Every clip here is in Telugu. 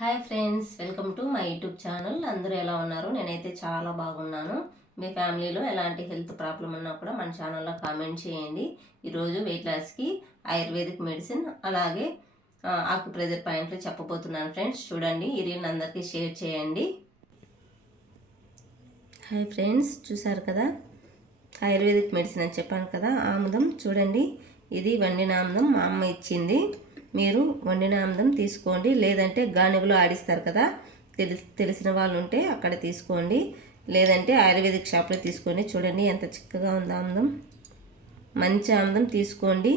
Hi friends, welcome to my YouTube channel. అందరూ ఎలా ఉన్నారు? నేనైతే చాలా బాగున్నాను. మీ ఫ్యామిలీలో ఎలాంటి హెల్త్ ప్రాబ్లం ఉన్నా కూడా మన ఛానల్లో కామెంట్ చేయండి. ఈరోజు వెయిట్ లాస్కి ఆయుర్వేదిక్ మెడిసిన్ అలాగే ఆక్యుప్రెషర్ పాయింట్లు చెప్పబోతున్నాను ఫ్రెండ్స్. చూడండి, ఈ రీల్ని అందరికీ షేర్ చేయండి. హాయ్ ఫ్రెండ్స్, చూసారు కదా ఆయుర్వేదిక్ మెడిసిన్ అని చెప్పాను కదా, ఆముదం. చూడండి, ఇది వండిన ఆముదం మా అమ్మ ఇచ్చింది. మీరు వండిన ఆముదం తీసుకోండి, లేదంటే గానుగలో ఆడిస్తారు కదా, తెలిసిన వాళ్ళు ఉంటే అక్కడ తీసుకోండి, లేదంటే ఆయుర్వేదిక్ షాప్లో తీసుకోండి. చూడండి ఎంత చిక్కగా ఉంది ఆముదం. మంచి ఆముదం తీసుకోండి.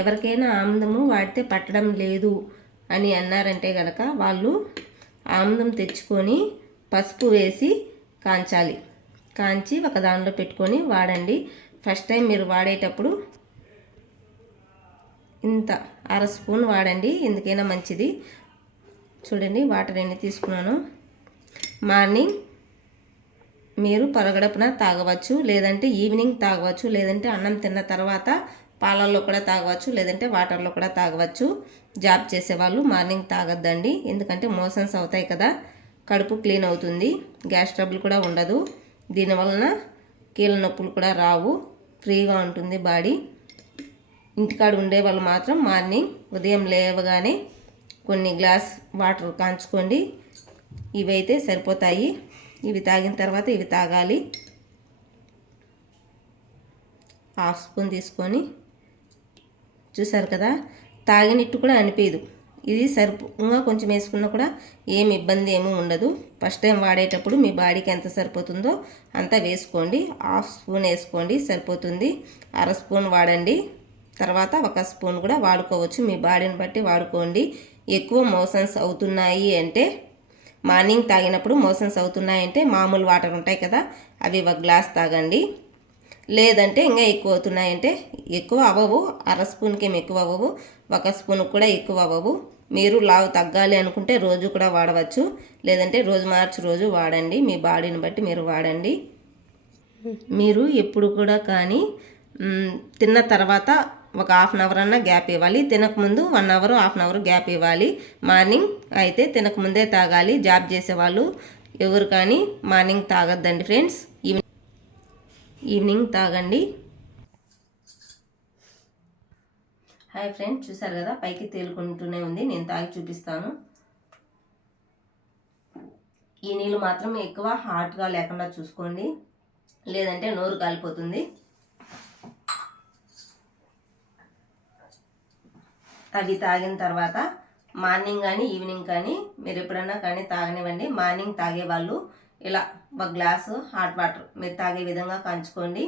ఎవరికైనా ఆముదము వాడితే పట్టడం లేదు అని అన్నారంటే కనుక వాళ్ళు ఆముదం తెచ్చుకొని పసుపు వేసి కాంచాలి. కాంచి ఒక దానిలో పెట్టుకొని వాడండి. ఫస్ట్ టైం మీరు వాడేటప్పుడు ఇంత అర స్పూన్ వాడండి, ఎందుకైనా మంచిది. చూడండి, వాటర్ ఎన్ని తీసుకున్నాను. మార్నింగ్ మీరు పరగడపున తాగవచ్చు, లేదంటే ఈవినింగ్ తాగవచ్చు, లేదంటే అన్నం తిన్న తర్వాత పాలల్లో కూడా తాగవచ్చు, లేదంటే వాటర్లో కూడా తాగవచ్చు. జాబ్ చేసేవాళ్ళు మార్నింగ్ తాగొద్దండి, ఎందుకంటే మోషన్స్ అవుతాయి కదా, కడుపు క్లీన్ అవుతుంది, గ్యాస్ ట్రబుల్ కూడా ఉండదు. దీనివలన కీళ్ళ నొప్పులు కూడా రావు, ఫ్రీగా ఉంటుంది బాడీ. ఇంటికాడ ఉండే వాళ్ళు మాత్రం మార్నింగ్ ఉదయం లేవగానే కొన్ని గ్లాస్ వాటర్ కాంచుకోండి. ఇవైతే సరిపోతాయి. ఇవి తాగిన తర్వాత ఇవి తాగాలి. హాఫ్ స్పూన్ తీసుకొని, చూసారు కదా, తాగినట్టు కూడా అనిపించదు. ఇది ఇంకా కొంచెం వేసుకున్నా కూడా ఏమి ఇబ్బంది ఏమీ ఉండదు. ఫస్ట్ టైం వాడేటప్పుడు మీ బాడీకి ఎంత సరిపోతుందో అంత వేసుకోండి. హాఫ్ స్పూన్ వేసుకోండి, సరిపోతుంది. అర స్పూన్ వాడండి, తర్వాత ఒక స్పూన్ కూడా వాడుకోవచ్చు, మీ బాడీని బట్టి వాడుకోండి. ఎక్కువ మోషన్స్ అవుతున్నాయి అంటే, మార్నింగ్ తాగినప్పుడు మోషన్స్ అవుతున్నాయంటే మామూలు వాటర్ ఉంటాయి కదా, అవి ఒక గ్లాస్ తాగండి. లేదంటే ఇంకా ఎక్కువ అవుతున్నాయంటే, ఎక్కువ అవ్వవు, అర స్పూన్కి ఏమి ఎక్కువ అవ్వవు, ఒక స్పూన్ కూడా ఎక్కువ అవ్వవు. మీరు లావు తగ్గాలి అనుకుంటే రోజు కూడా వాడవచ్చు, లేదంటే రోజు మార్చి రోజు వాడండి, మీ బాడీని బట్టి మీరు వాడండి. మీరు ఎప్పుడు కూడా కానీ తిన్న తర్వాత ఒక హాఫ్ అన్ అవర్ అన్న గ్యాప్ ఇవ్వాలి. తినకముందు 1 hour half an hour gap ఇవ్వాలి. మార్నింగ్ అయితే తినకముందే తాగాలి. జాబ్ చేసేవాళ్ళు ఎవరు కానీ మార్నింగ్ తాగొద్దండి ఫ్రెండ్స్, ఈవినింగ్ తాగండి. హాయ్ ఫ్రెండ్స్, చూసారు కదా, పైకి తేలుకుంటూనే ఉంది. నేను తాగి చూపిస్తాను. ఈ నీళ్ళు మాత్రం ఎక్కువ హాట్గా లేకుండా చూసుకోండి, లేదంటే నోరు కాలిపోతుంది. అవి తాగిన తర్వాత మార్నింగ్ కానీ ఈవినింగ్ కానీ మీరు ఎప్పుడన్నా కానీ తాగనివ్వండి. మార్నింగ్ తాగేవాళ్ళు ఇలా ఒక గ్లాసు హాట్ వాటర్ మీరు తాగే విధంగా కాంచుకోండి.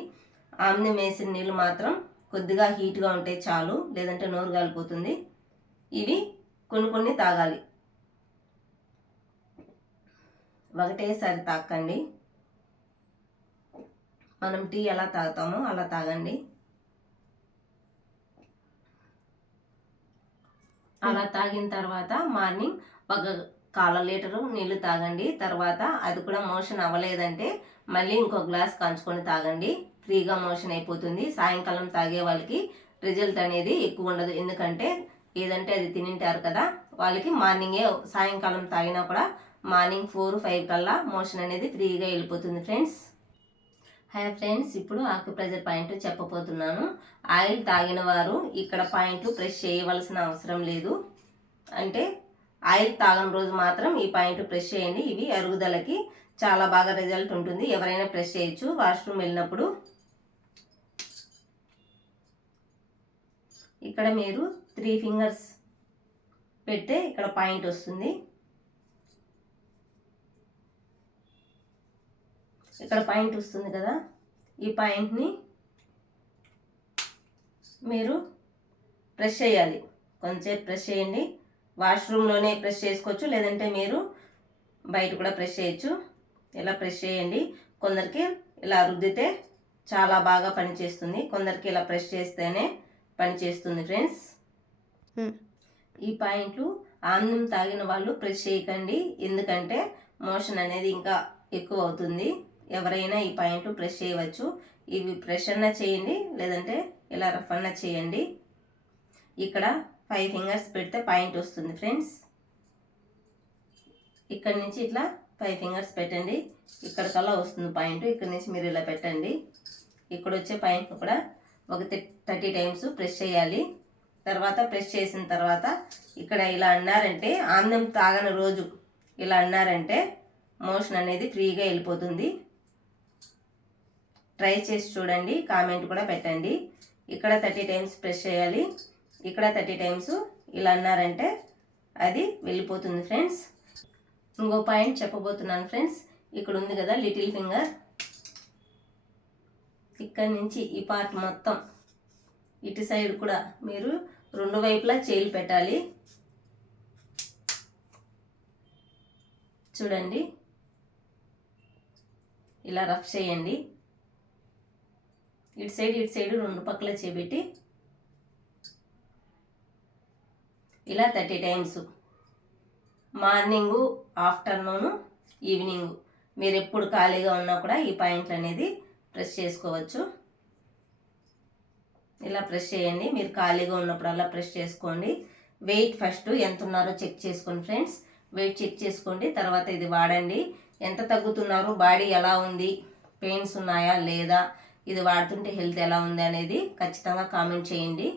ఆమ్ని వేసిన నీళ్ళు మాత్రం కొద్దిగా హీట్గా ఉంటే చాలు, లేదంటే నోరు కాలిపోతుంది. ఇవి కొన్ని తాగాలి, ఒకటేసారి తాకండి. మనం టీ ఎలా తాగుతామో అలా తాగండి. అలా తాగిన తర్వాత మార్నింగ్ ఒక 1/4 లీటరు నీళ్లు తాగండి. తర్వాత అది కూడా మోషన్ అవ్వలేదంటే మళ్ళీ ఇంకో గ్లాస్ కాంచుకొని తాగండి, ఫ్రీగా మోషన్ అయిపోతుంది. సాయంకాలం తాగే వాళ్ళకి రిజల్ట్ అనేది ఎక్కువ ఉండదు, ఎందుకంటే ఏదంటే అది తినింటారు కదా, వాళ్ళకి మార్నింగే సాయంకాలం తాగినా కూడా మార్నింగ్ 4-5 కల్లా మోషన్ అనేది ఫ్రీగా వెళ్ళిపోతుంది ఫ్రెండ్స్. హాయ్ ఫ్రెండ్స్, ఇప్పుడు ఆక్యుప్రెషర్ పాయింట్ చెప్పబోతున్నాను. ఆయిల్ తాగిన వారు ఇక్కడ పాయింట్ ప్రెస్ చేయవలసిన అవసరం లేదు. అంటే ఆయిల్ తాగని రోజు మాత్రం ఈ పాయింట్ ప్రెస్ చేయండి. ఇవి అరుగుదలకి చాలా బాగా రిజల్ట్ ఉంటుంది. ఎవరైనా ప్రెస్ చేయొచ్చు. వాష్రూమ్ వెళ్ళినప్పుడు ఇక్కడ మీరు 3 ఫింగర్స్ పెడితే ఇక్కడ పాయింట్ వస్తుంది. ఇక్కడ పాయింట్ వస్తుంది కదా, ఈ పాయింట్ని మీరు ప్రెస్ చేయాలి. కొంచెంసేపు ప్రెస్ చేయండి. వాష్రూమ్లోనే ప్రెస్ చేసుకోవచ్చు, లేదంటే మీరు బయట కూడా ప్రెస్ చేయొచ్చు. ఇలా ప్రెస్ చేయండి. కొందరికి ఇలా రుద్దితే చాలా బాగా పనిచేస్తుంది, కొందరికి ఇలా ప్రెస్ చేస్తేనే పనిచేస్తుంది ఫ్రెండ్స్. ఈ పాయింట్లు ఆమ్లం తాగిన వాళ్ళు ప్రెస్ చేయకండి, ఎందుకంటే మోషన్ అనేది ఇంకా ఎక్కువ అవుతుంది. ఎవరైనా ఈ పాయింట్ ప్రెస్ చేయవచ్చు. ఇవి ప్రెస్ అన్నా చేయండి, లేదంటే ఇలా రఫ్ అన్నా చేయండి. ఇక్కడ 5 ఫింగర్స్ పెడితే పాయింట్ వస్తుంది ఫ్రెండ్స్. ఇక్కడ నుంచి ఇట్లా 5 ఫింగర్స్ పెట్టండి. ఇక్కడికల్లా వస్తుంది పాయింట్. ఇక్కడ నుంచి మీరు ఇలా పెట్టండి. ఇక్కడ వచ్చే పాయింట్ కూడా ఒక 30 టైమ్స్ ప్రెస్ చేయాలి. తర్వాత ప్రెస్ చేసిన తర్వాత ఇక్కడ ఇలా అన్నారంటే, ఆమ్లం తాగని రోజు ఇలా అన్నారంటే మోషన్ అనేది ఫ్రీగా వెళ్ళిపోతుంది. ట్రై చేసి చూడండి, కామెంట్ కూడా పెట్టండి. ఇక్కడ 30 టైమ్స్ ప్రెస్ చేయాలి, ఇక్కడ 30 టైమ్స్ ఇలా అన్నారంటే అది వెళ్ళిపోతుంది ఫ్రెండ్స్. ఇంకో పాయింట్ చెప్పబోతున్నాను ఫ్రెండ్స్. ఇక్కడ ఉంది కదా లిటిల్ ఫింగర్, ఇక్కడ నుంచి ఈ పార్ట్ మొత్తం ఇటు సైడ్ కూడా మీరు 2 వైపులా చేయిలు పెట్టాలి. చూడండి, ఇలా రఫ్ చేయండి. ఇటు సైడ్ 2 పక్కల చేపెట్టి ఇలా 30 టైమ్స్ మార్నింగు, ఆఫ్టర్నూను, ఈవినింగ్ మీరు ఎప్పుడు ఖాళీగా ఉన్నా కూడా ఈ పాయింట్లు అనేది ప్రెస్ చేసుకోవచ్చు. ఇలా ప్రెస్ చేయండి. మీరు ఖాళీగా ఉన్నప్పుడల్లా ప్రెస్ చేసుకోండి. వెయిట్ ఫస్ట్ ఎంత ఉన్నారో చెక్ చేసుకోండి ఫ్రెండ్స్. వెయిట్ చెక్ చేసుకోండి, తర్వాత ఇది వాడండి. ఎంత తగ్గుతున్నారు, బాడీ ఎలా ఉంది, పెయిన్స్ ఉన్నాయా లేదా, ఇది వాడుతుంటే హెల్త్ ఎలా ఉంది అనేది ఖచ్చితంగా కామెంట్ చేయండి.